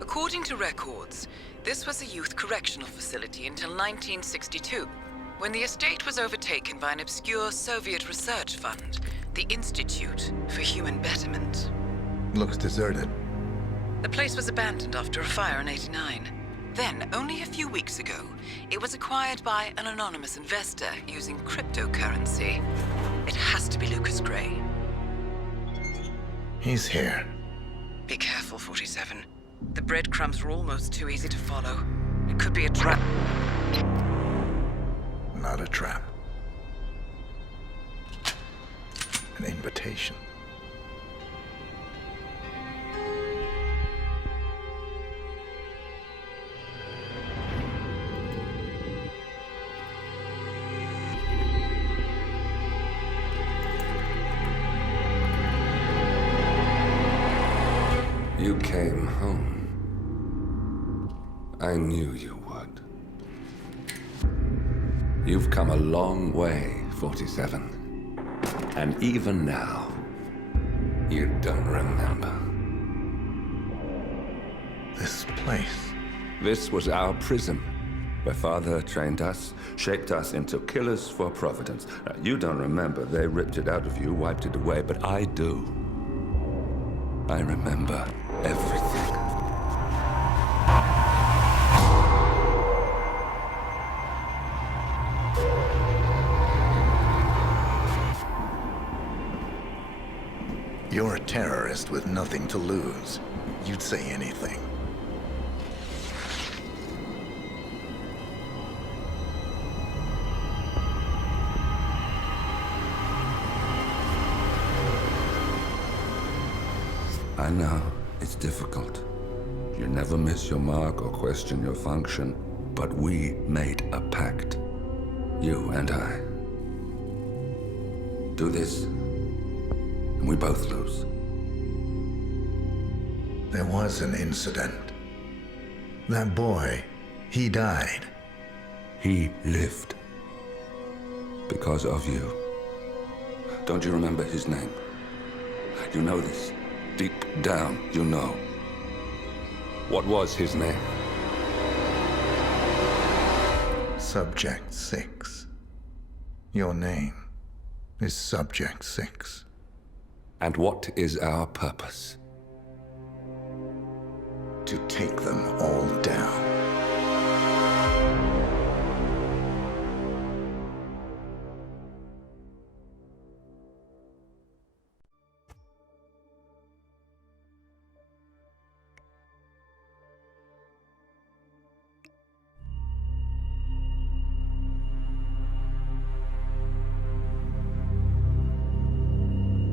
According to records, this was a youth correctional facility until 1962, when the estate was overtaken by an obscure Soviet research fund, the Institute for Human Betterment. Looks deserted. The place was abandoned after a fire in '89. Then, only a few weeks ago, it was acquired by an anonymous investor using cryptocurrency. It has to be Lucas Gray. He's here. Be careful, 47. The breadcrumbs were almost too easy to follow. It could be a trap. Not a trap. An invitation. You came home. I knew you would. You've come a long way, 47. And even now, you don't remember. This place. This was our prison, where Father trained us, shaped us into killers for Providence. Now, you don't remember. They ripped it out of you, wiped it away, but I do. I remember everything. You're a terrorist with nothing to lose. You'd say anything. I know, it's difficult. You never miss your mark or question your function, but we made a pact. You and I. Do this, and we both lose. There was an incident. That boy, he died. He lived. Because of you. Don't you remember his name? You know this. Deep down, you know. What was his name? Subject 6. Your name is Subject 6. And what is our purpose? To take them all down.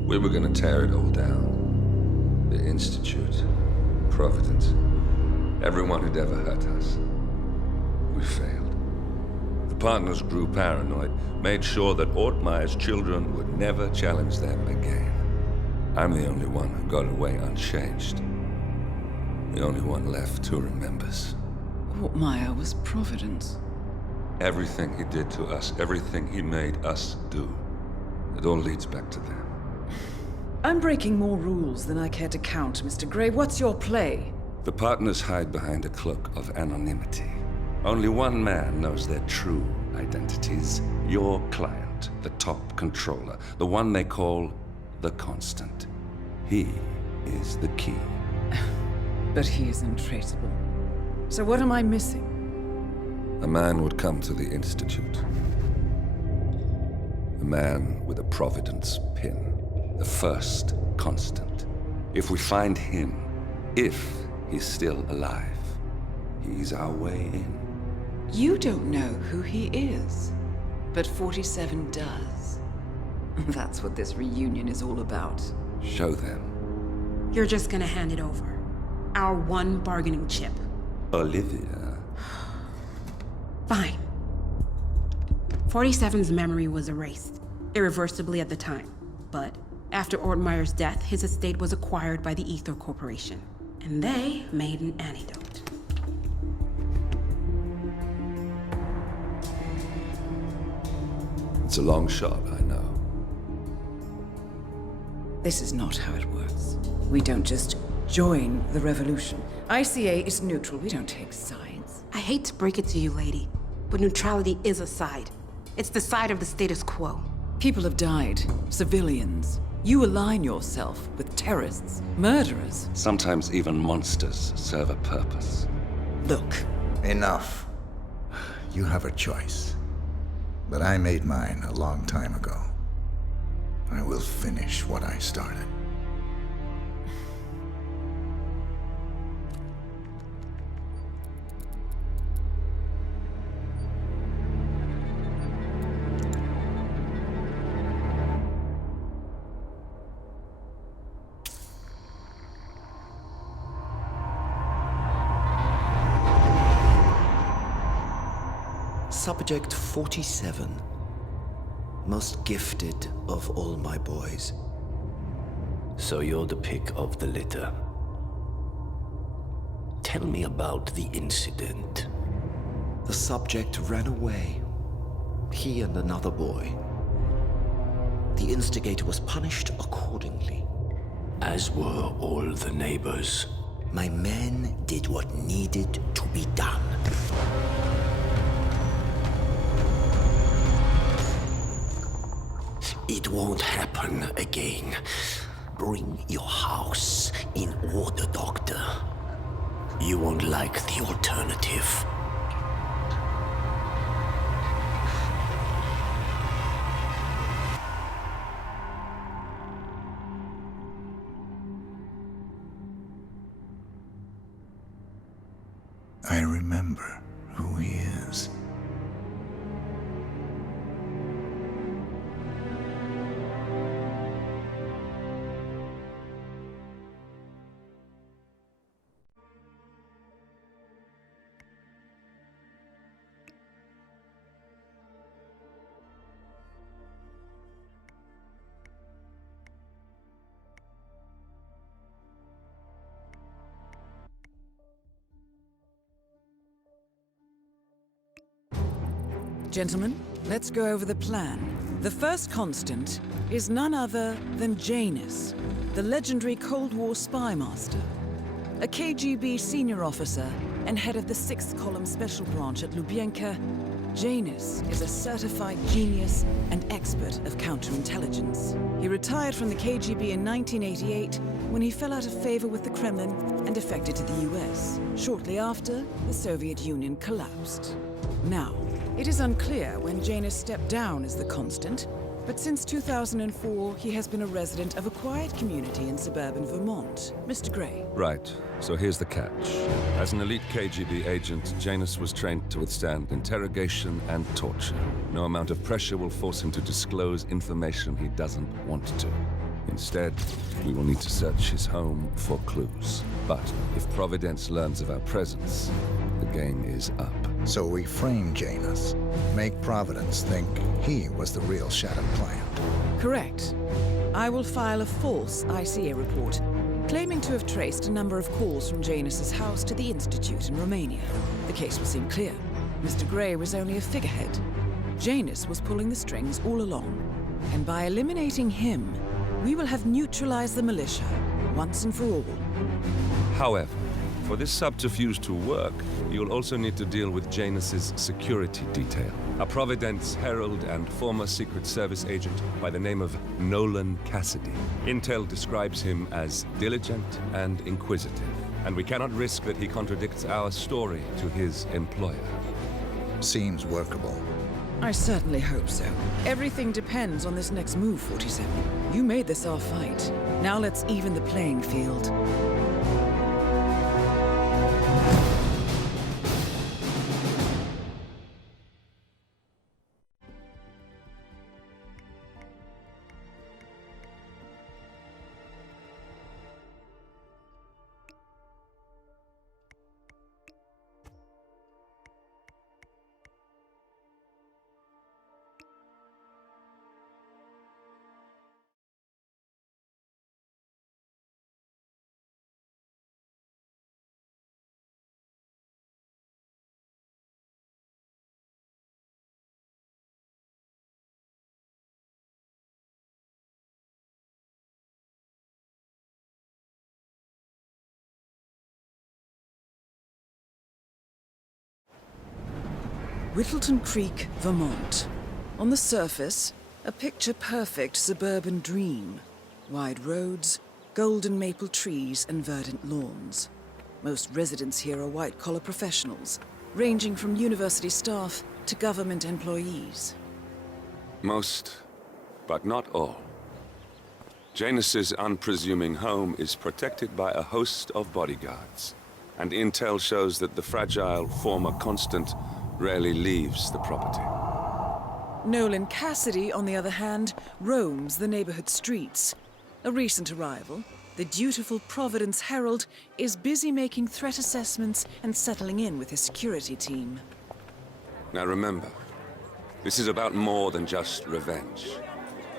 We were gonna tear it all down. The Institute, Providence, everyone who'd ever hurt us. We failed. The partners grew paranoid, made sure that Ortmeyer's children would never challenge them again. I'm the only one who got away unchanged. The only one left who remembers. Ortmeyer was Providence. Everything he did to us, everything he made us do, it all leads back to them. I'm breaking more rules than I care to count, Mr. Gray. What's your play? The partners hide behind a cloak of anonymity. Only one man knows their true identities. Your client, the top controller, the one they call the Constant. He is the key. But he is untraceable. So what am I missing? A man would come to the Institute. A man with a Providence pin. The first Constant. If we find him, if he's still alive, he's our way in. You don't know who he is, but 47 does. That's what this reunion is all about. Show them. You're just gonna hand it over. Our one bargaining chip. Olivia. Fine. 47's memory was erased, irreversibly at the time. But after Ortmeyer's death, his estate was acquired by the Ether Corporation. And they made an antidote. It's a long shot, I know. This is not how it works. We don't just join the revolution. ICA is neutral. We don't take sides. I hate to break it to you, lady, but neutrality is a side. It's the side of the status quo. People have died. Civilians. You align yourself with terrorists, murderers. Sometimes even monsters serve a purpose. Look, Enough. You have a choice. But I made mine a long time ago. I will finish what I started. Subject 47. Most gifted of all my boys. So you're the pick of the litter. Tell me about the incident. The subject ran away. He and another boy. The instigator was punished accordingly. As were all the neighbors. My men did what needed to be done. It won't happen again. Bring your house in order, Doctor. You won't like the alternative. I remember who he is. gentlemen, let's go over the plan. The first constant is none other than Janus, the legendary Cold War spy master, a KGB senior officer and head of the 6th Column Special Branch at Lubyanka. Janus is a certified genius and expert of counterintelligence. He retired from the KGB in 1988 when he fell out of favor with the Kremlin and defected to the US. Shortly after, the Soviet Union collapsed. Now, it is unclear when Janus stepped down as the constant, but since 2004, he has been a resident of a quiet community in suburban Vermont. Mr. Gray. Right. So here's the catch. As an elite KGB agent, Janus was trained to withstand interrogation and torture. No amount of pressure will force him to disclose information he doesn't want to. Instead, we will need to search his home for clues. But if Providence learns of our presence, the game is up. So we frame Janus, make Providence think he was the real Shadow client. Correct. I will file a false ICA report, claiming to have traced a number of calls from Janus's house to the Institute in Romania. The case will seem clear. Mr. Gray was only a figurehead. Janus was pulling the strings all along. And by eliminating him, we will have neutralized the militia, once and for all. However, for this subterfuge to work, you'll also need to deal with Janus's security detail. A Providence herald and former Secret Service agent by the name of Nolan Cassidy. Intel describes him as diligent and inquisitive, and we cannot risk that he contradicts our story to his employer. Seems workable. I certainly hope so. Everything depends on this next move, 47. You made this our fight. Now let's even the playing field. Whittleton Creek, Vermont. On the surface, a picture-perfect suburban dream. Wide roads, golden maple trees, and verdant lawns. Most residents here are white-collar professionals, ranging from university staff to government employees. Most, but not all. Janus's unpresuming home is protected by a host of bodyguards, and intel shows that the fragile former Constant rarely leaves the property. Nolan Cassidy, on the other hand, roams the neighborhood streets. A recent arrival, the dutiful Providence Herald is busy making threat assessments and settling in with his security team. Now remember, this is about more than just revenge.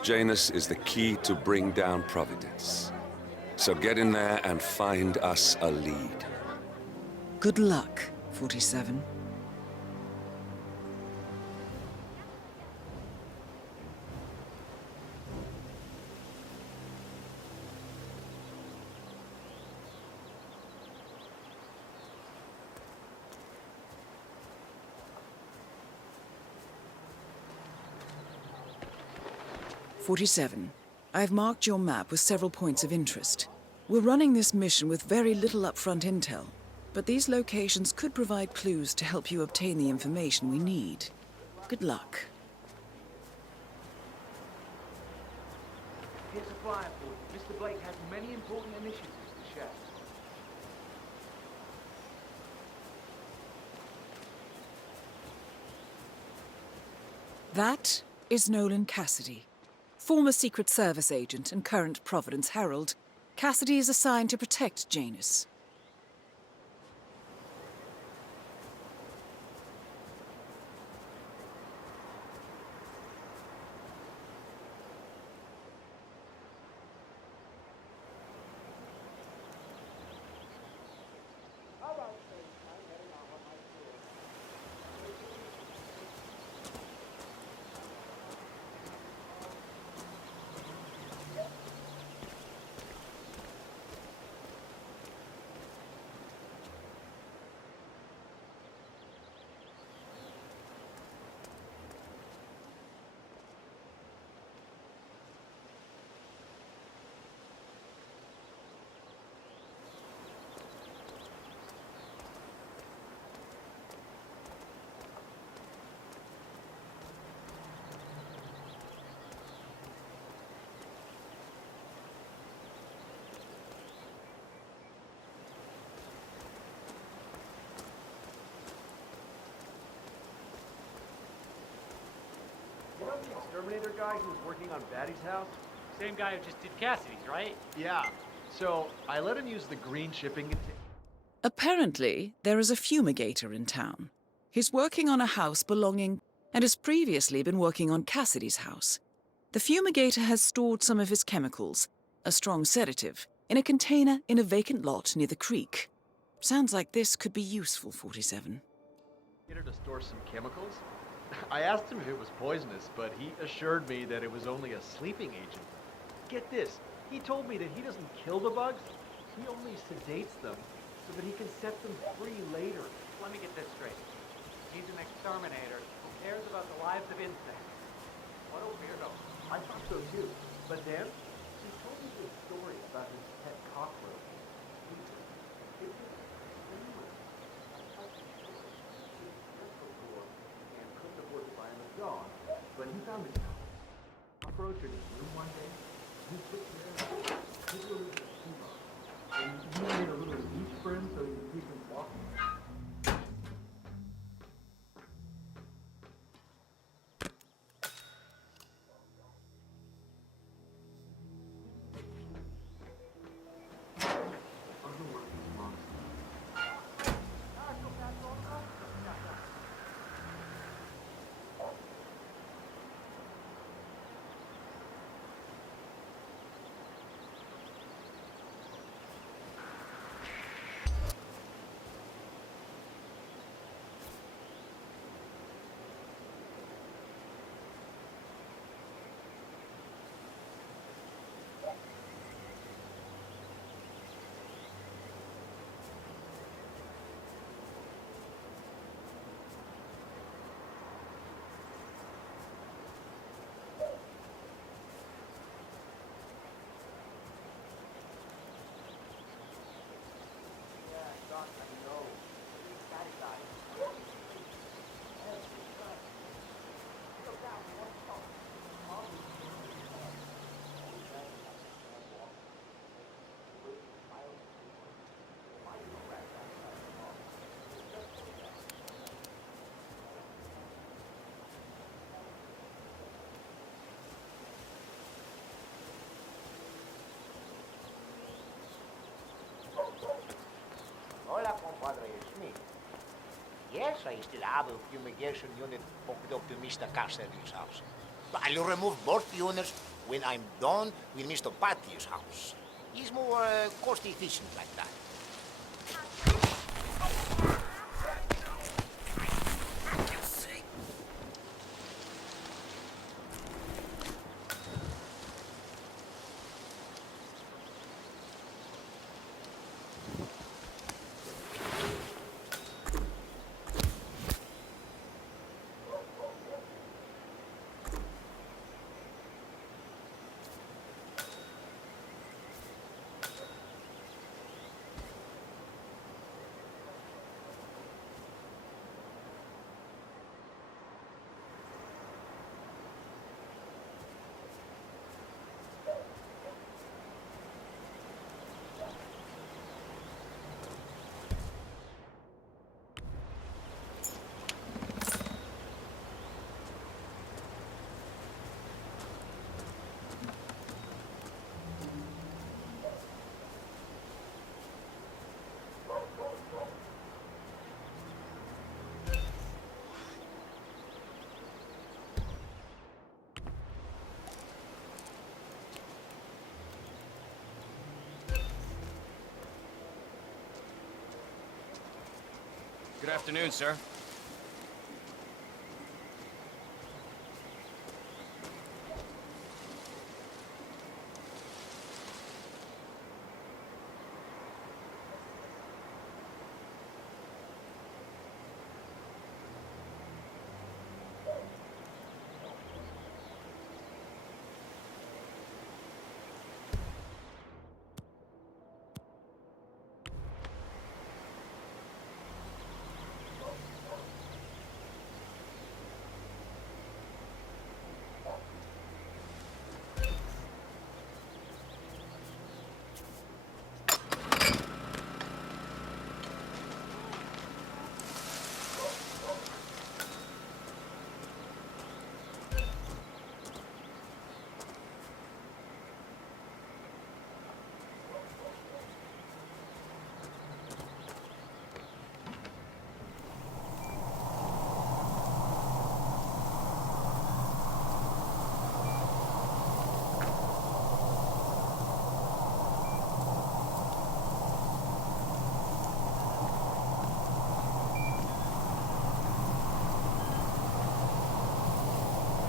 Janus is the key to bring down Providence. So get in there and find us a lead. Good luck, 47. I've marked your map with several points of interest. We're running this mission with very little upfront intel, but these locations could provide clues to help you obtain the information we need. Good luck. Here's a flyer for you. Mr. Blake has many important initiatives to share. That is Nolan Cassidy. Former Secret Service agent and current Providence Herald, Cassidy is assigned to protect Janus. You know the exterminator guy who was working on Batty's house? Same guy who just did Cassidy's, right? Yeah. So, I let him use the green shipping container. Apparently, there is a fumigator in town. He's working on a house belonging, and has previously been working on Cassidy's house. The fumigator has stored some of his chemicals, a strong sedative, in a container in a vacant lot near the creek. Sounds like this could be useful, 47. Get her to store some chemicals? I asked him if it was poisonous, but he assured me that it was only a sleeping agent. Get this, he told me that he doesn't kill the bugs, he only sedates them so that he can set them free later. Let me get this straight. He's an exterminator who cares about the lives of insects. What a weirdo. I thought so too, but then he told me this story about his pet cockroach. It was extremely. I touched his before and couldn't afford to buy him a dog, but he found a cockroach in his room one day. He took care of it. He really did a chemo. And he made a little leash for him so he could keep him walking. Yes, I still have a fumigation unit hooked up to Mr. Castelli's house. But I'll remove both units when I'm done with Mr. Patti's house. He's more cost efficient like that. Good afternoon, sir.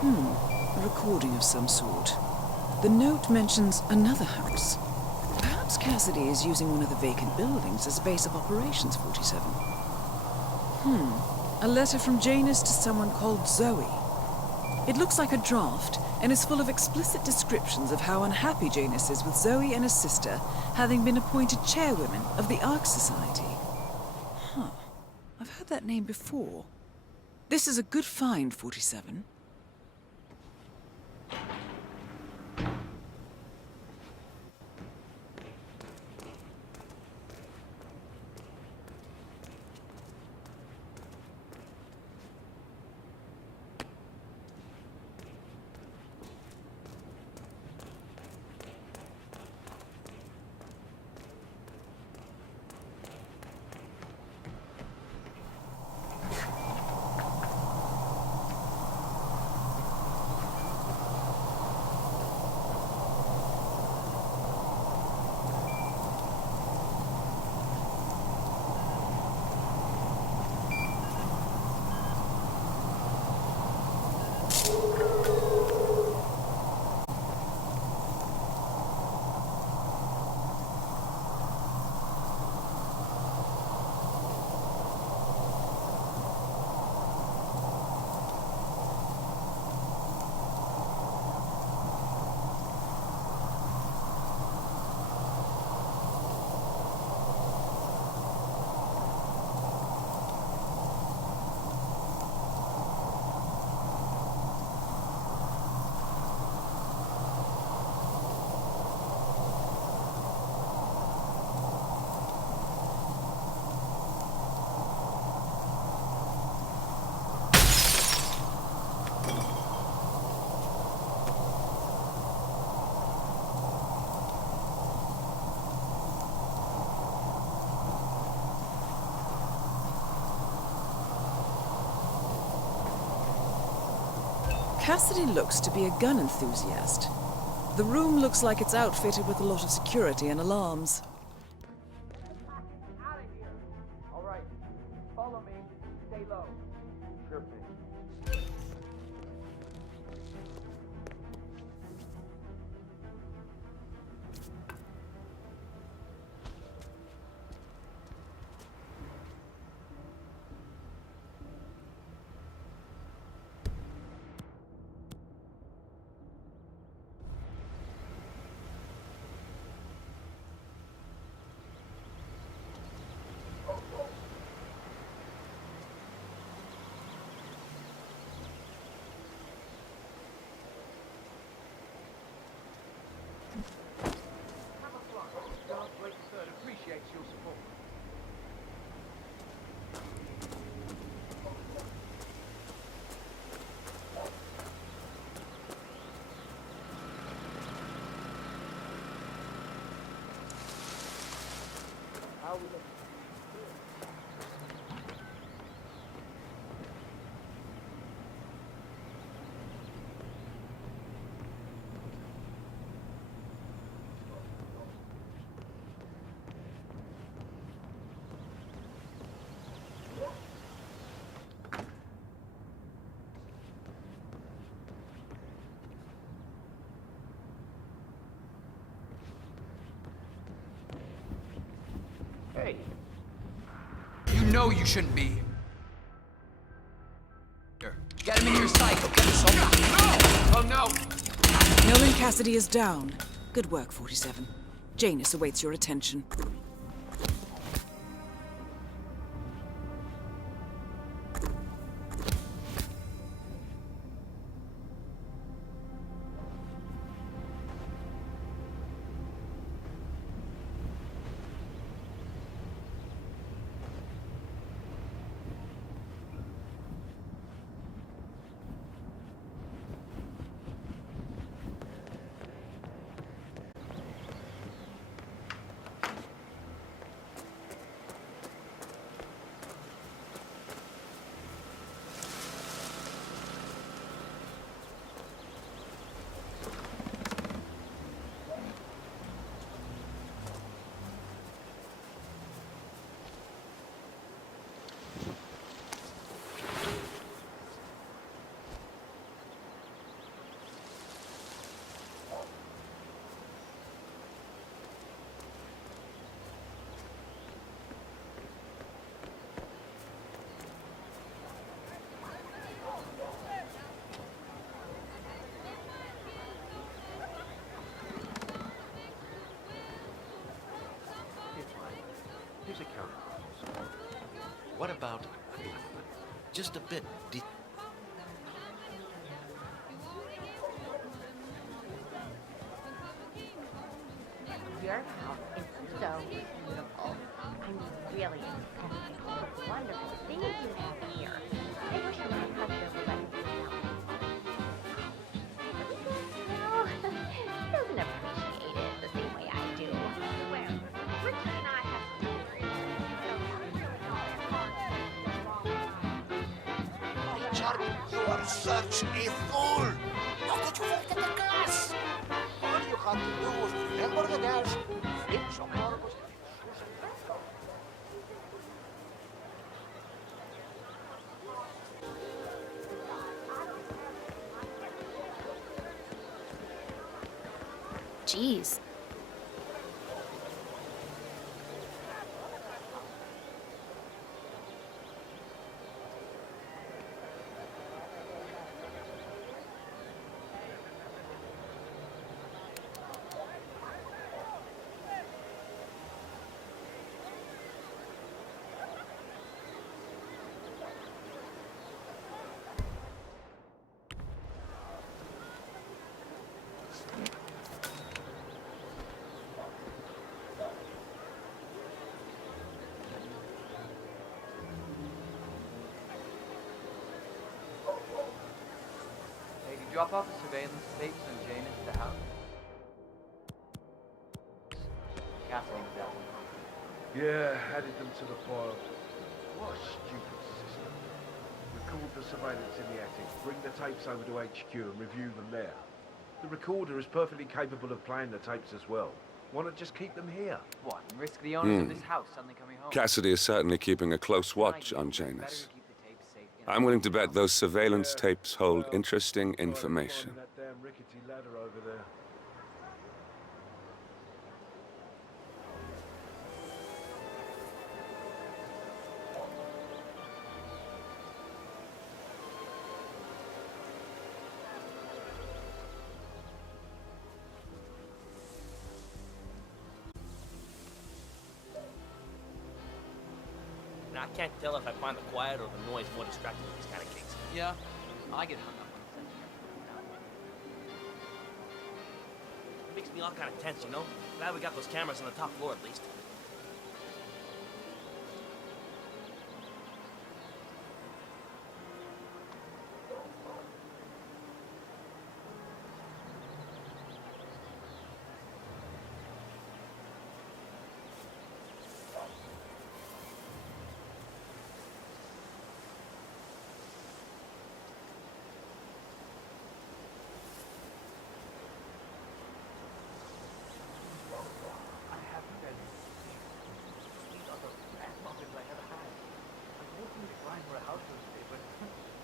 A recording of some sort. The note mentions another house. Perhaps Cassidy is using one of the vacant buildings as a base of operations, 47. A letter from Janus to someone called Zoe. It looks like a draft and is full of explicit descriptions of how unhappy Janus is with Zoe and her sister having been appointed chairwomen of the Ark Society. I've heard that name before. This is a good find, 47. Cassidy looks to be a gun enthusiast. The room looks like it's outfitted with a lot of security and alarms. Out of here! All right, follow me. Stay low. Sure thing. Like I said, appreciates your support. How was it? Hey, You know you shouldn't be here. Get him in your sight. Get him no! Oh no! Nolan Cassidy is down. Good work, 47. Janus awaits your attention. Here's a counter. What about just a bit? Your house is so beautiful. I mean, really, it's all the wonderful things you have here. I wish my husband would let me down. No, he doesn't appreciate it the same way I do. Well, Richard and I have Richard, you are such a fool! How could you forget the gas? All you had to do was remember the gas, flip some marbles, Jeez. Hey, did you drop off the surveillance tapes on Janus at the house? Cassidy's out. Yeah, added them to the file. What a stupid system. We record the surveillance in the attic, bring the tapes over to HQ and review them there. The recorder is perfectly capable of playing the tapes as well. Why not just keep them here? What, and risk the owners of this house suddenly coming home? Cassidy is certainly keeping a close watch on Janus. I'm willing to bet those surveillance tapes hold interesting information. That damn rickety ladder over there. Now, I can't tell if I find the quiet or the noise more distracting in these kind of cases. Yeah, I get hung up on the It makes me all kind of tense, you know? Glad we got those cameras on the top floor, at least.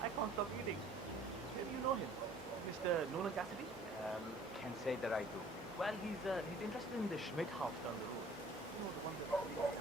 I can't stop eating. Maybe you know him, Mr. Nolan Cassidy? Can't say that I do. Well, he's interested in the Schmidt house down the road. You know, the one that's down.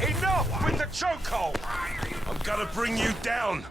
Enough with the chokehold! I'm gonna bring you down!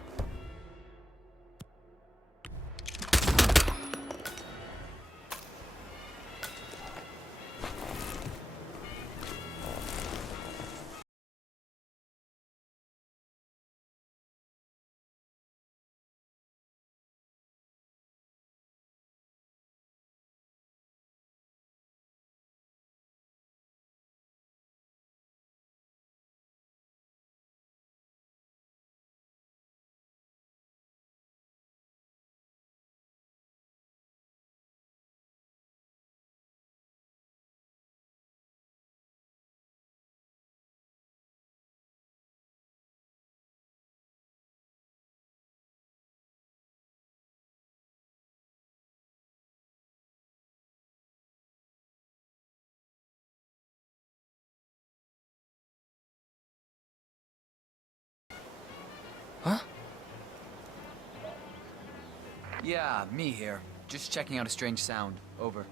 Yeah, me here. Just checking out a strange sound. Over.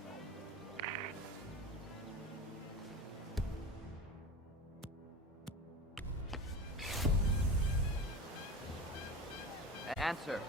Answer.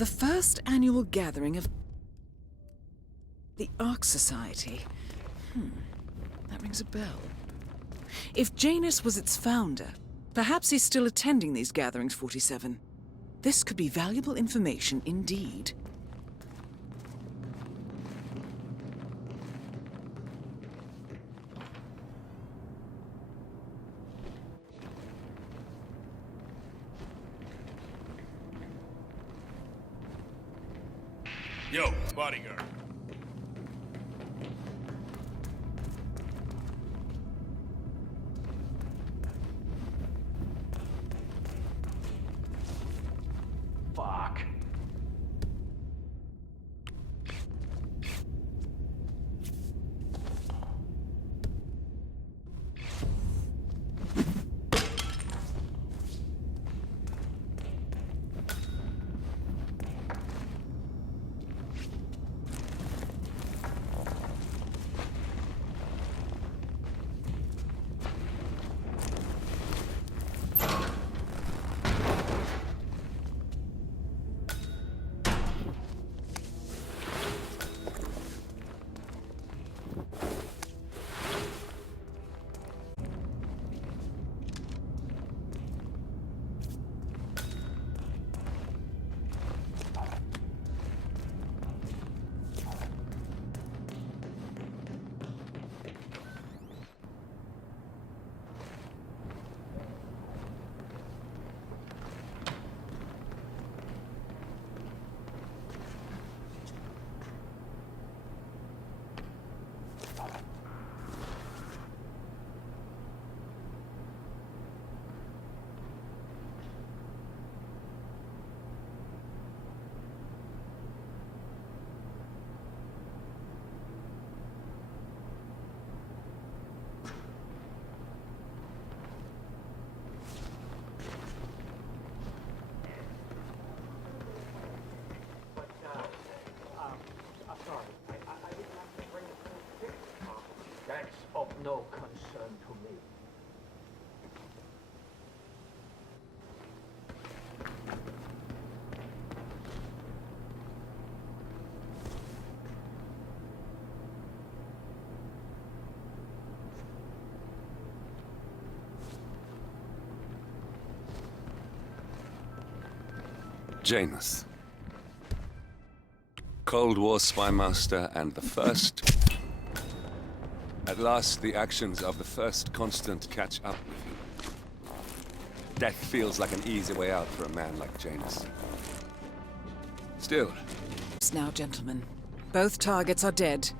The first annual gathering of the Ark Society. That rings a bell. If Janus was its founder, perhaps he's still attending these gatherings, 47. This could be valuable information indeed. Yo, bodyguard. Fuck. That's of no concern to me. Janus. Cold War spy master and the first. At last, the actions of the first constant catch up with you. Death feels like an easy way out for a man like Janus. Still. Now, gentlemen. Both targets are dead.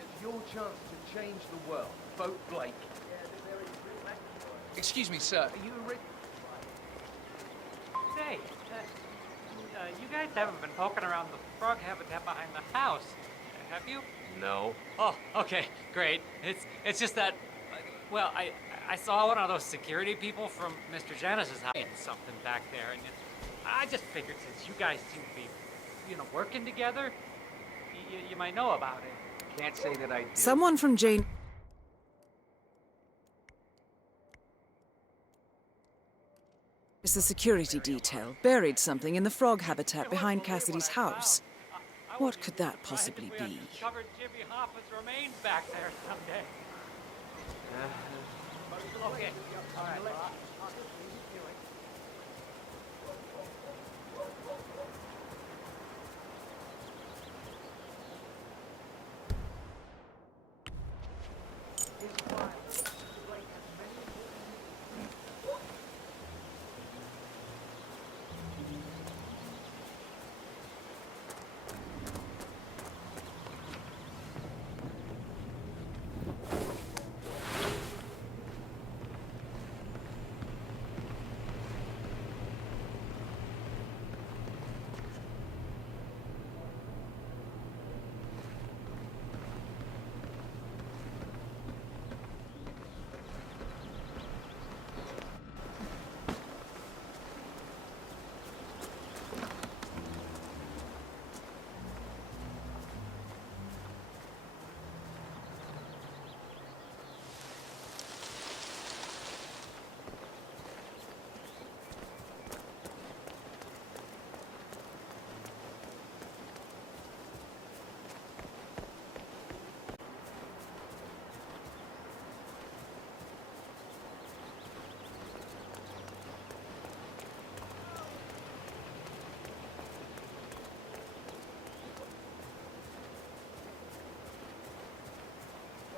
It's your chance to change the world. Vote Blake. Excuse me, sir. Are you a Say, you guys haven't been poking around the frog habitat behind the house, have you? No. Oh, okay, great. It's just that, well, I saw one of those security people from Mr. Janus's house and something back there, and I just figured since you guys seem to be, working together, you might know about it. Can't say that I do. Someone from Jane... It's the security detail. Buried something in the frog habitat behind Cassidy's house. What could that possibly Imagine if we be? had discovered Jimmy Hoffa's remains back there someday. Okay. All right. Well, I'll just leave you to it.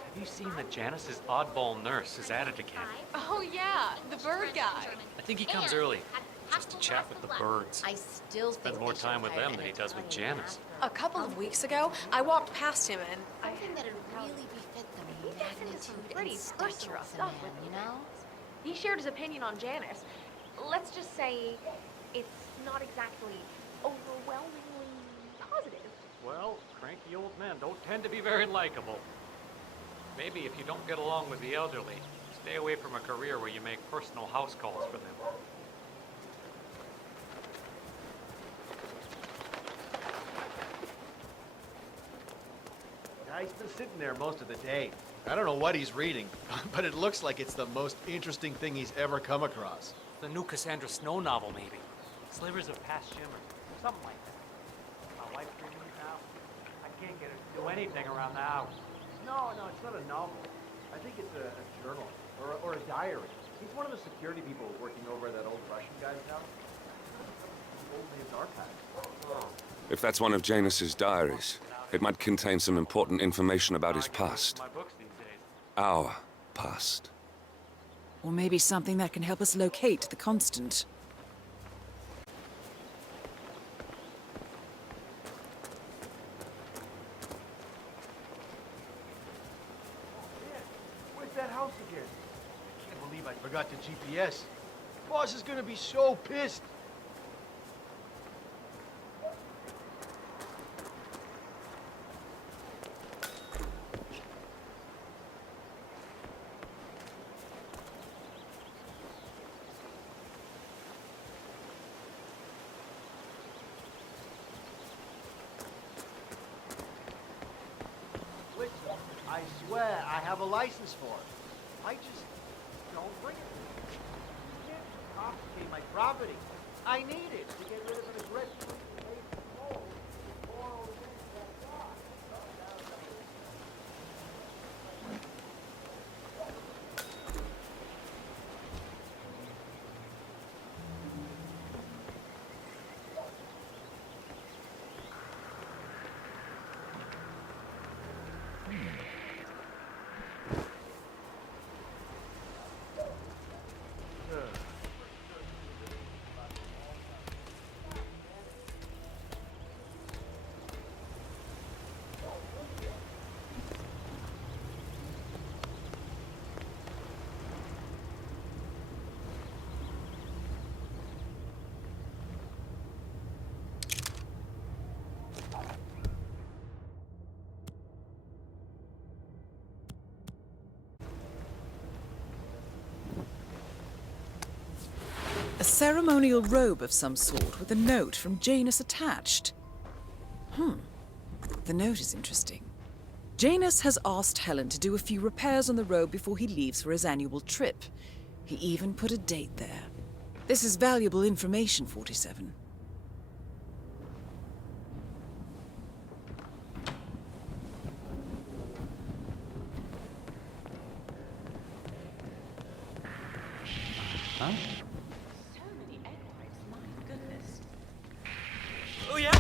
Have you seen that Janice's oddball nurse is at it again? Oh yeah, the bird guy. I think he comes early, just to chat with the birds. I still Spends more time with them than he does with Janice. A couple of weeks ago, I walked past him and Something that'd really befit the magnitude pretty and personal status stuff of with man, you you know? he shared his opinion on Janice. Let's just say it's not exactly overwhelmingly positive. Well, cranky old men don't tend to be very likable. Maybe if you don't get along with the elderly, stay away from a career where you make personal house calls for them. Guy's been sitting there most of the day. I don't know what he's reading, but it looks like it's the most interesting thing he's ever come across. The new Cassandra Snow novel, maybe. Slivers of Past Shimmer. Something like that. My wife's reading it now. I can't get her to do anything around the house. No, it's not a novel. I think it's a journal or a diary. He's one of the security people working over at that old Russian guy's house. Old man's archive. If that's one of Janus's diaries, it might contain some important information about his past. My books these days. Our past. Or maybe something that can help us locate the Constant. Where's that house again? I can't believe I forgot the GPS. Boss is gonna be so pissed. Listen, I swear I have a license for it. I just don't bring it. You can't confiscate my property. I need it to get rid of an aggressive cold before all the things that die. A ceremonial robe of some sort with a note from Janus attached. The note is interesting. Janus has asked Helen to do a few repairs on the robe before he leaves for his annual trip. He even put a date there. This is valuable information, 47. Huh? So many egg whites, my goodness. Oh, yeah?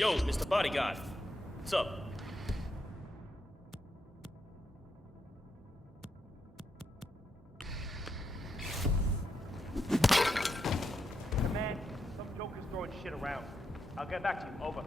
Yo, Mr. Bodyguard. What's up? Man, some joker's throwing shit around. I'll get back to you. Over.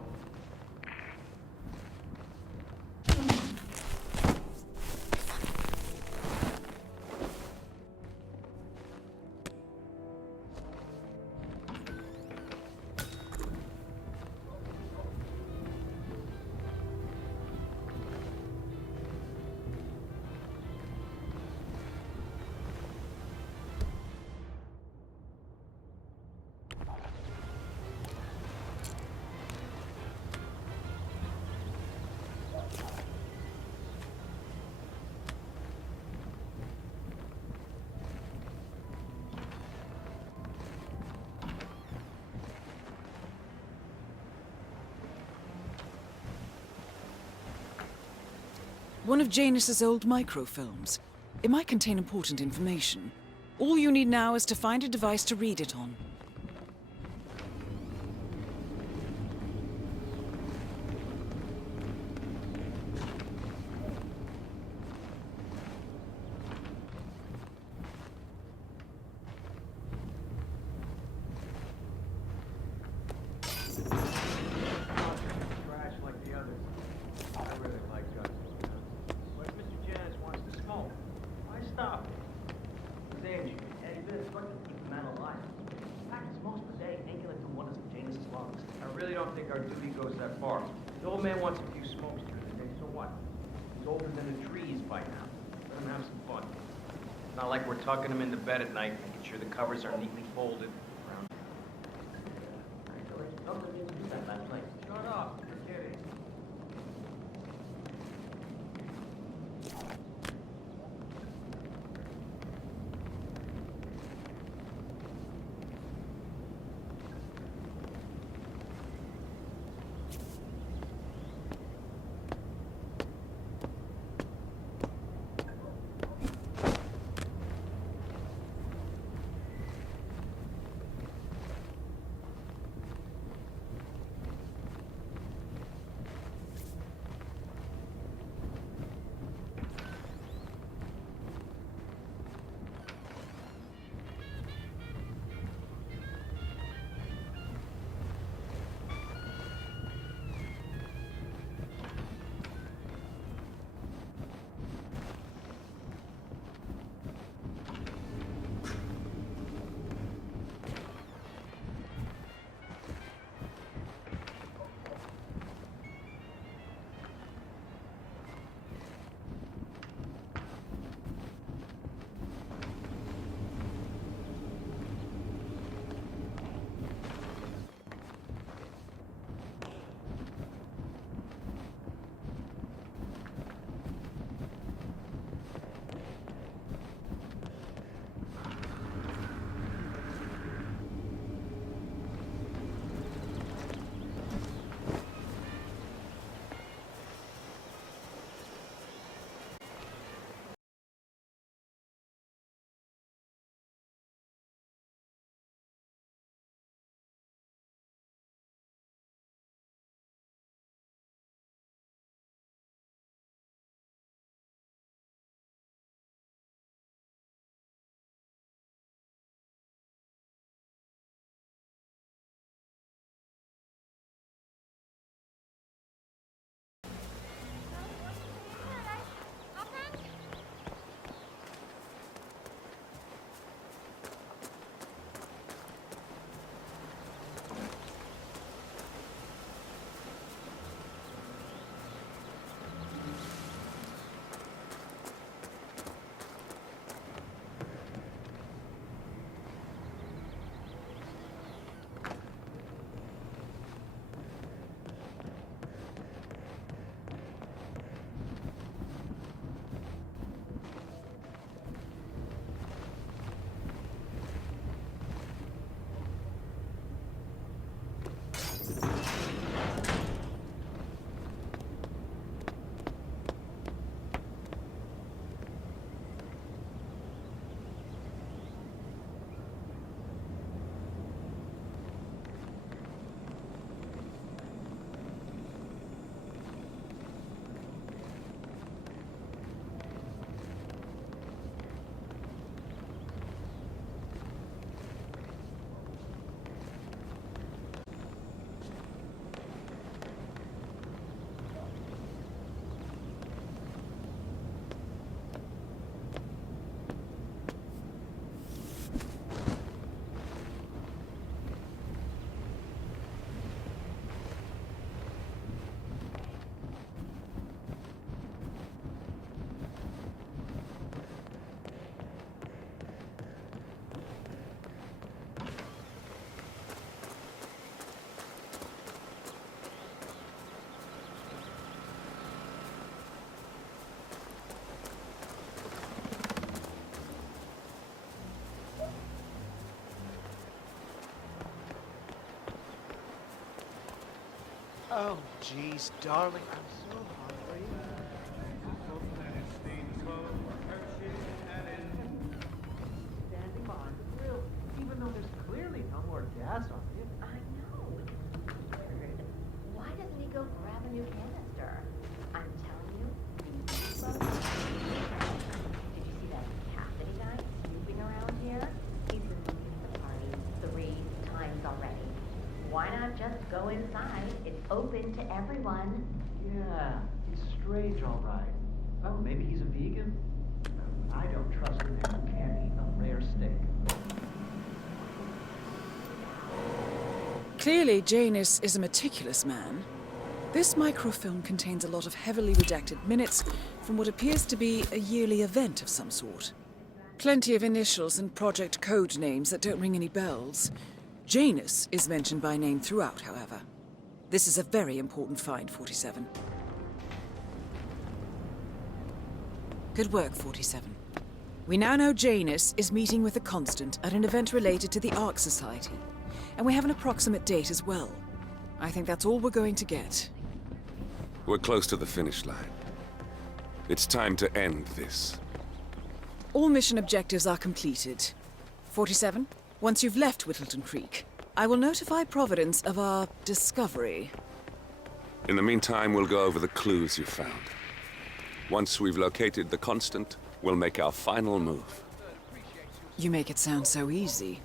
One of Janus's old microfilms. It might contain important information. All you need now is to find a device to read it on. Trash like the others. I really like guns. But Mr. Janus wants to smoke. Why stop him? His age. Hey, you better start to keep the man alive. In fact, his smoke's per day ain't gonna do wonders for Janus's lungs. I really don't think our duty goes that far. The old man wants a few smokes during the day, so what? He's older than the trees by now. Let him have some fun. It's not like we're tucking him into bed at night, making sure the covers are neatly folded around. Nothing to do that last night. Shut up. You're kidding. Oh, jeez, darling, I'm so hungry. Standing behind the grill, even though there's clearly no more gas on it. I know. It's weird. Why doesn't he go grab a new canister? I'm telling you, he's close. Did you see that Cassidy guy snooping around here? He's been looking at the party 3 times already. Why not just go inside? It's open to everyone. Yeah, he's strange, all right. Oh, maybe he's a vegan? I don't trust a man who can't eat a rare steak. Clearly, Janus is a meticulous man. This microfilm contains a lot of heavily redacted minutes from what appears to be a yearly event of some sort. Plenty of initials and project code names that don't ring any bells. Janus is mentioned by name throughout, however. This is a very important find, 47. Good work, 47. We now know Janus is meeting with the Constant at an event related to the Ark Society. And we have an approximate date as well. I think that's all we're going to get. We're close to the finish line. It's time to end this. All mission objectives are completed. 47, once you've left Whittleton Creek, I will notify Providence of our discovery. In the meantime, we'll go over the clues you found. Once we've located the Constant, we'll make our final move. You make it sound so easy.